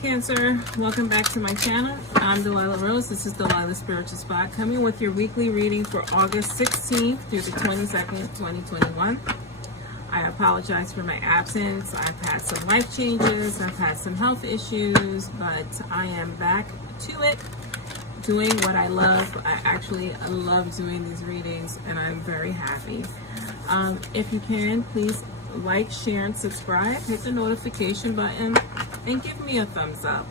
Cancer, welcome back to my channel. I'm Delilah Rose. This is Delilah Spiritual Spot, coming with your weekly reading for August 16th through the 22nd, 2021. I apologize for my absence. I've had some life changes, I've had some health issues, but I am back to it, doing what I love. I love doing these readings, and I'm very happy. If you can, please like, share, and subscribe. Hit the notification button and give me a thumbs up.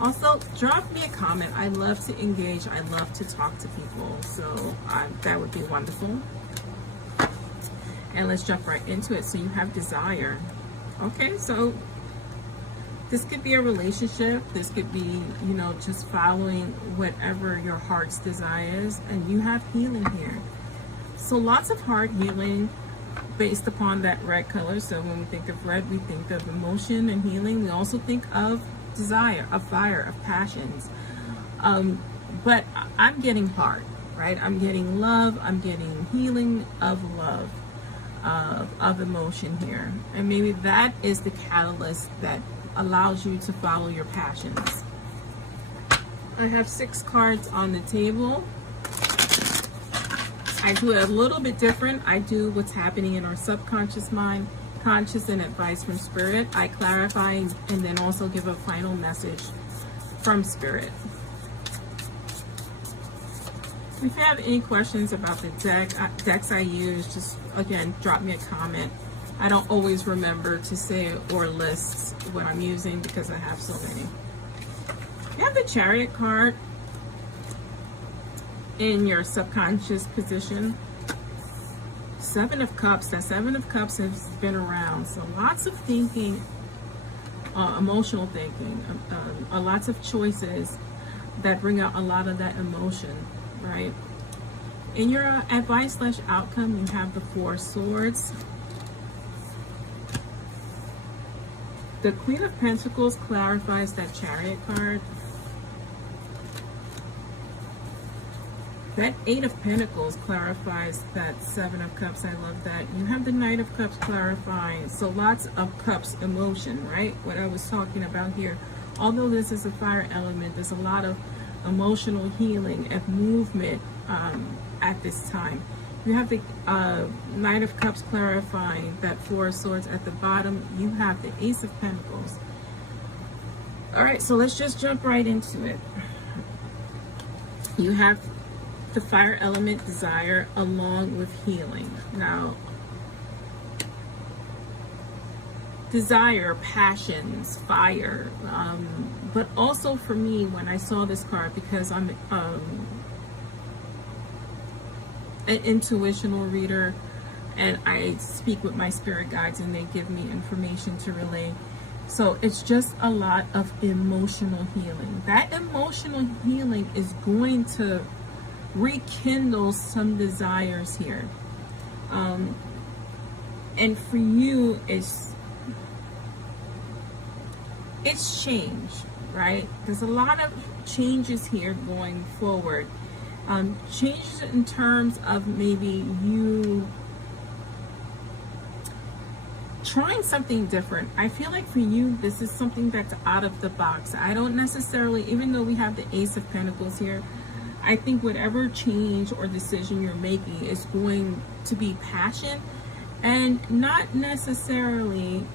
Also, drop me a comment. I love to engage. I love to talk to people. So that would be wonderful. And let's jump right into it. So you have desire. Okay, so this could be a relationship. This could be, just following whatever your heart's desires. And you have healing here. So lots of heart healing based upon that red color. So when we think of red, we think of emotion and healing. We also think of desire, of fire, of passions. But I'm getting heart, right? I'm getting love. I'm getting healing of love, of emotion here. And maybe that is the catalyst that allows you to follow your passions. I have 6 cards on the table. I do it a little bit different. I do what's happening in our subconscious mind, conscious, and advice from spirit. I clarify and then also give a final message from spirit. If you have any questions about the decks I use, just again, drop me a comment. I don't always remember to say or list what I'm using because I have so many. You have the Chariot card in your subconscious position. 7 of Cups. That 7 of Cups has been around. So lots of thinking, emotional thinking, lots of choices that bring out a lot of that emotion, right? In your advice/outcome, you have the 4 Swords. The Queen of Pentacles clarifies that Chariot card. That 8 of Pentacles clarifies that 7 of Cups. I love that. You have the Knight of Cups clarifying. So lots of cups emotion, right? What I was talking about here. Although this is a fire element, there's a lot of emotional healing and movement at this time. You have the Knight of Cups clarifying that 4 of Swords. At the bottom, you have the Ace of Pentacles. All right, so let's just jump right into it. You have the fire element, desire, along with healing. Now, desire, passions, fire, but also for me, when I saw this card, because I'm an intuitional reader and I speak with my spirit guides and they give me information to relay. So it's just a lot of emotional healing. That emotional healing is going to rekindle some desires here, and for you it's change, right? There's a lot of changes here going forward, changes in terms of maybe you trying something different. I feel like for you this is something that's out of the box. I don't necessarily, even though we have the Ace of Pentacles here, I think whatever change or decision you're making is going to be passion and not necessarily,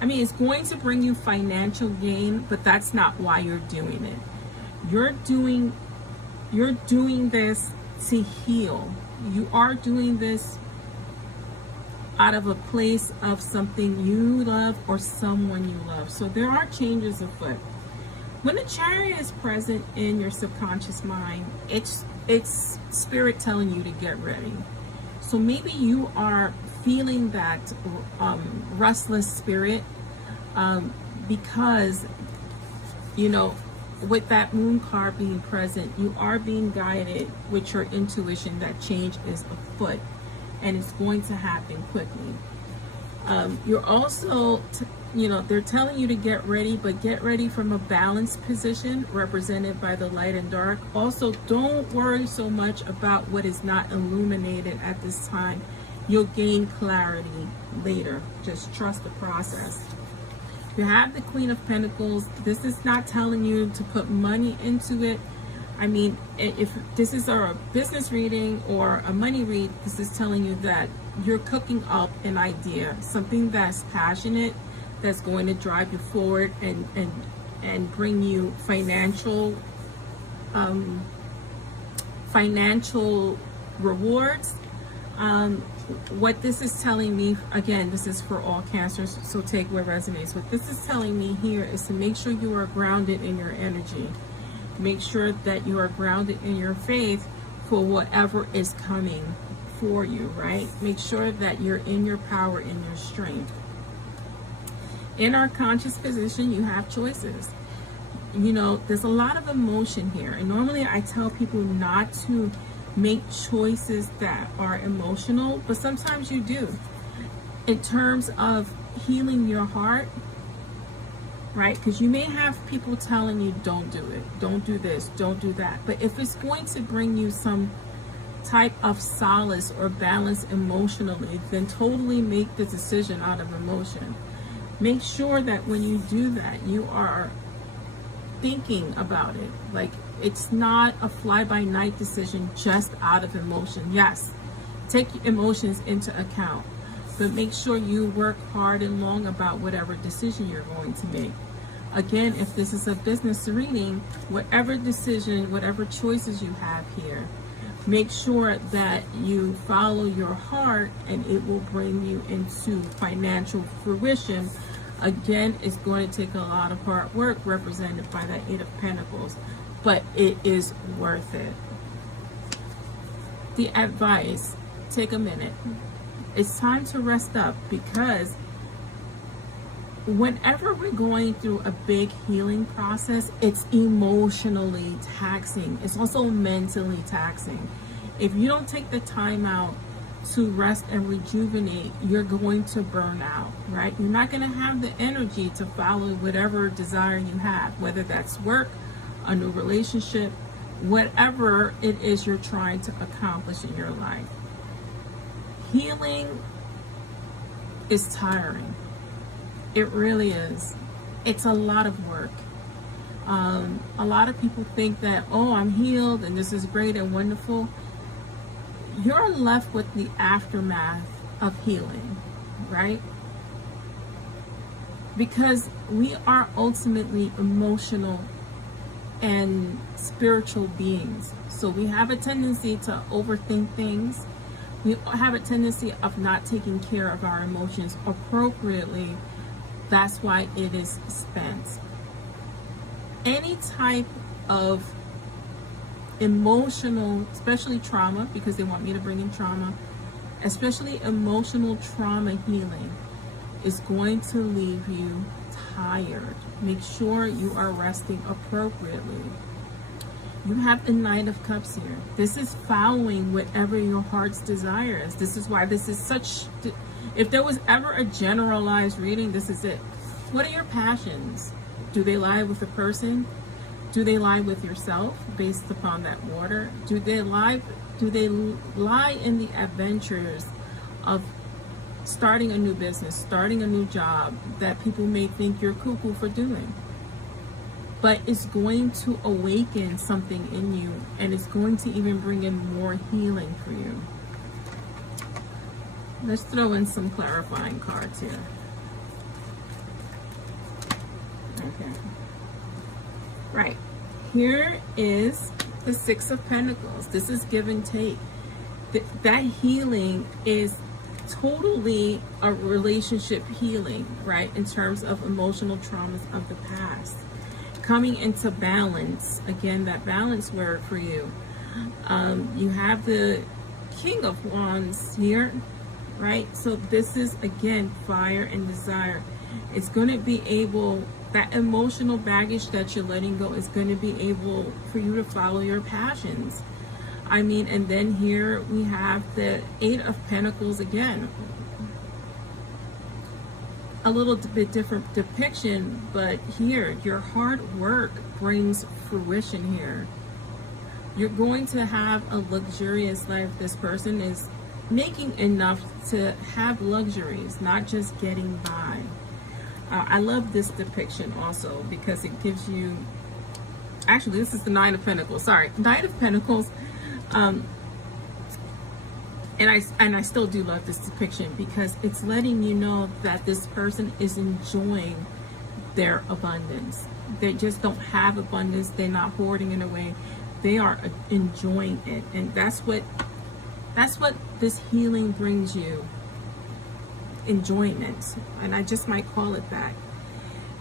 it's going to bring you financial gain, but that's not why you're doing it. You're doing this to heal. You are doing this out of a place of something you love or someone you love. So there are changes afoot. When the Chariot is present in your subconscious mind, it's spirit telling you to get ready. So maybe you are feeling that restless spirit because, with that Moon card being present, you are being guided with your intuition that change is afoot and it's going to happen quickly. You're also, they're telling you to get ready, but get ready from a balanced position represented by the light and dark. Also, don't worry so much about what is not illuminated at this time. You'll gain clarity later. Just trust the process. You have the Queen of Pentacles. This is not telling you to put money into it. I mean, if this is a business reading or a money read, this is telling you that you're cooking up an idea, something that's passionate, that's going to drive you forward and bring you financial rewards. What this is telling me, again, this is for all cancers, so take what resonates. What this is telling me here is to make sure you are grounded in your energy. Make sure that you are grounded in your faith for whatever is coming for you, right? Make sure that you're in your power, in your strength. In our conscious position, you have choices. You know, there's a lot of emotion here. And normally I tell people not to make choices that are emotional, but sometimes you do. In terms of healing your heart, right? Because you may have people telling you, don't do it, don't do this, don't do that. But if it's going to bring you some type of solace or balance emotionally, then totally make the decision out of emotion. Make sure that when you do that, you are thinking about it. Like, it's not a fly-by-night decision just out of emotion. Yes, take emotions into account, but make sure you work hard and long about whatever decision you're going to make. Again, if this is a business reading, whatever decision, whatever choices you have here, make sure that you follow your heart and it will bring you into financial fruition. Again, it's going to take a lot of hard work, represented by that Eight of Pentacles, but it is worth it. The advice, take a minute. It's time to rest up, because whenever we're going through a big healing process, it's emotionally taxing. It's also mentally taxing. If you don't take the time out to rest and rejuvenate, you're going to burn out, right? You're not going to have the energy to follow whatever desire you have, whether that's work, a new relationship, whatever it is you're trying to accomplish in your life. Healing is tiring. It really is. It's a lot of work. A lot of people think that, oh, I'm healed and this is great and wonderful. You're left with the aftermath of healing, right? Because we are ultimately emotional and spiritual beings. So we have a tendency to overthink things. We have a tendency of not taking care of our emotions appropriately. That's why it is spent. Any type of emotional, especially trauma, because they want me to bring in trauma, especially emotional trauma healing, is going to leave you tired. Make sure you are resting appropriately. You have the Knight of Cups here. This is following whatever your heart's desire is. This is why this is such, if there was ever a generalized reading, this is it. What are your passions? Do they lie with a person? Do they lie with yourself based upon that water? Do they lie in the adventures of starting a new business, starting a new job that people may think you're cuckoo for doing? But it's going to awaken something in you, and it's going to even bring in more healing for you. Let's throw in some clarifying cards here. Okay. Right. Here is the Six of Pentacles. This is give and take. That healing is totally a relationship healing, right? In terms of emotional traumas of the past. Coming into balance. Again, that balance word for you. You have the King of Wands here, right? So this is, again, fire and desire. It's going to be able, that emotional baggage that you're letting go is going to be able for you to follow your passions. I mean, and then here we have the Eight of Pentacles again. A little bit different depiction, but here, your hard work brings fruition here. You're going to have a luxurious life. This person is making enough to have luxuries, not just getting by. I love this depiction also because it gives you, actually this is the Nine of Pentacles, sorry, Knight of Pentacles. And I still do love this depiction because it's letting you know that this person is enjoying their abundance. They just don't have abundance. They're not hoarding it away. They are enjoying it. And that's what this healing brings you. Enjoyment. And I just might call it that.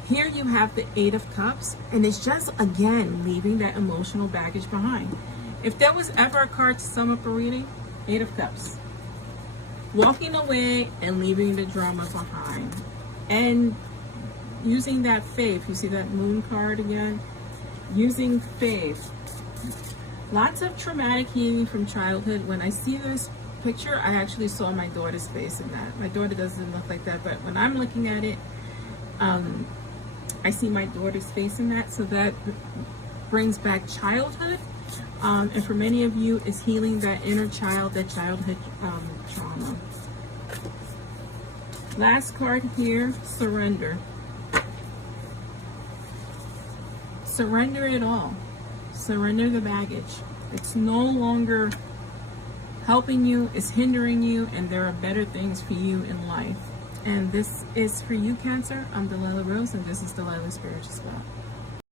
Here you have the Eight of Cups, and it's just, again, leaving that emotional baggage behind. If there was ever a card to sum up a reading, Eight of Cups. Walking away and leaving the drama behind. And using that faith. You see that Moon card again? Using faith. Lots of traumatic healing from childhood. When I see this picture, I actually saw my daughter's face in that. My daughter doesn't look like that, but when I'm looking at it, I see my daughter's face in that. So that brings back childhood. And for many of you, it's healing that inner child, that childhood trauma. Last card here, surrender. Surrender it all. Surrender the baggage. It's no longer helping you, it's hindering you, and there are better things for you in life. And this is for you, Cancer. I'm Delilah Rose, and this is Delilah's Spiritual Spot.